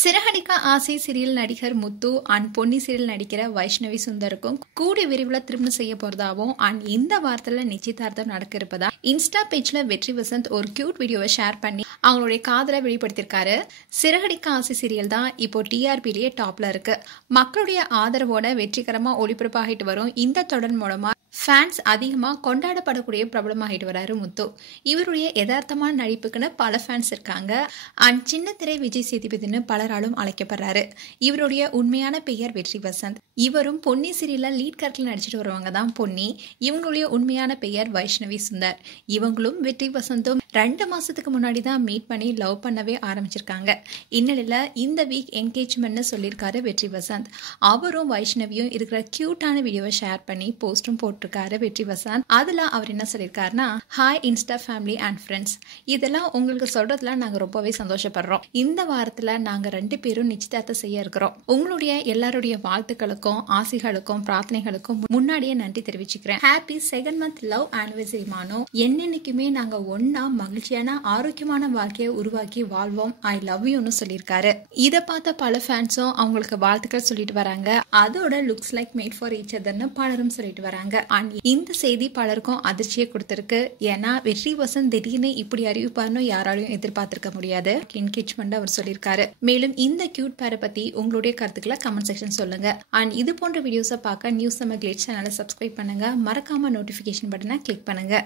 சிறகடிக்க ஆசை சீரியல் நடிகர் முத்து and Ponni serial நடிக்கிற வைஷ்ணவி சுந்தருக்கும் கூடிய விரைவில் திருமணம் செய்ய போறதாவும் அண்ட் இந்த வாரத்துல நிச்சயதார்த்தம் நடக்க இருப்பதா இன்ஸ்டா பேஜ்ல வெற்றி வசந்த் ஒரு கியூட் வீடியோவை ஷேர் பண்ணி அவங்களுடைய காதலை வெளிப்படுத்திருக்காரு. சிறகடிக்க ஆசை சீரியல் தான் இப்போ டிஆர்பிலேயே டாப்ல இருக்கு. மக்களுடைய ஆதரவோட வெற்றிகரமா ஒளிபரப்பாகிட்டு வரும் இந்த தொடர் மூலமா ஃபேன்ஸ் அதிகமா கொண்டாடப்படக்கூடிய பிரபலமாகிட்டு வராரு முத்து. இவருடைய யதார்த்தமான நடிப்புக்குன்னு பல ஃபேன்ஸ் இருக்காங்க. அண்ட் சின்ன திரை விஜய் சேதுபதினு பலராலும் அழைக்கப்படுறாரு. இவருடைய உண்மையான பெயர் வெற்றி வசந்த். இவரும் பொன்னி சீரியல்ல லீட் கேரக்டர்ல நடிச்சிட்டு வருவாங்க தான் பொன்னி. இவங்களுடைய உண்மையான பெயர் வைஷ்ணவி சுந்தர். இவங்களும் வெற்றி வசந்தும் 2 மாசத்துக்கு முன்னாடி தான் மீட் பண்ணி லவ் பண்ணவே ஆரம்பிச்சிருக்காங்க. இந்நிலையில இந்த வீக் என்கேஜ்மெண்ட்னு சொல்லியிருக்காரு வெற்றி வசந்த். அவரும் வைஷ்ணவியும் இருக்கிற கியூட்டான வீடியோவை ஷேர் பண்ணி போஸ்டும் போட்டிருக்காரு வெற்றி வசந்த். அதுல அவர் என்ன சொல்லியிருக்காருன்னா, hi Insta family and friends, இதெல்லாம் உங்களுக்கு சொல்றதுல நாங்க ரொம்பவே சந்தோஷப்படுறோம். இந்த வாரத்துல நாங்க 2 பேரும் நிச்சயதார்த்தம் செய்ய இருக்கிறோம். உங்களுடைய எல்லாருடைய வாழ்த்துக்களுக்கும் ஆசைகளுக்கும் பிரார்த்தனைகளுக்கும் முன்னாடியே நன்றி தெரிவிச்சுக்கிறேன். Happy 2nd month love anniversary மானோ. என்னைக்குமே நாங்க ஒன்னா மகிழ்ச்சியான ஆரோக்கியமான வாழ்க்கையை உருவாக்கி வாழ்வோம். ஐ லவ் யூன்னு சொல்லியிருக்காரு. இதை பார்த்த பல ஃபேன்ஸும் அவங்களுக்கு வாழ்த்துக்கள் சொல்லிட்டு வராங்க. அதோட looks like made for each அதர்னு பலரும் சொல்லிட்டு வராங்க. அண்ட் இந்த செய்தி பலருக்கும் அதிர்ச்சியை கொடுத்திருக்கு. ஏன்னா வெற்றி வசந்த் திடீர்னு இப்படி அறிவிப்பார்னு யாராலையும் எதிர்பார்த்திருக்க முடியாது. என்கேஜ்மெண்ட் அவர் சொல்லியிருக்காரு. மேலும் இந்த கியூட் பேரை பத்தி உங்களுடைய கருத்துக்களை கமெண்ட் செக்ஷன் சொல்லுங்க. அண்ட் இது போன்ற வீடியோஸை பார்க்க நியூஸ் நம்ம கிளிட்ஸ் சேனலை சப்ஸ்கிரைப் பண்ணுங்க. மறக்காம நோட்டிபிகேஷன் பட்டனை கிளிக் பண்ணுங்க.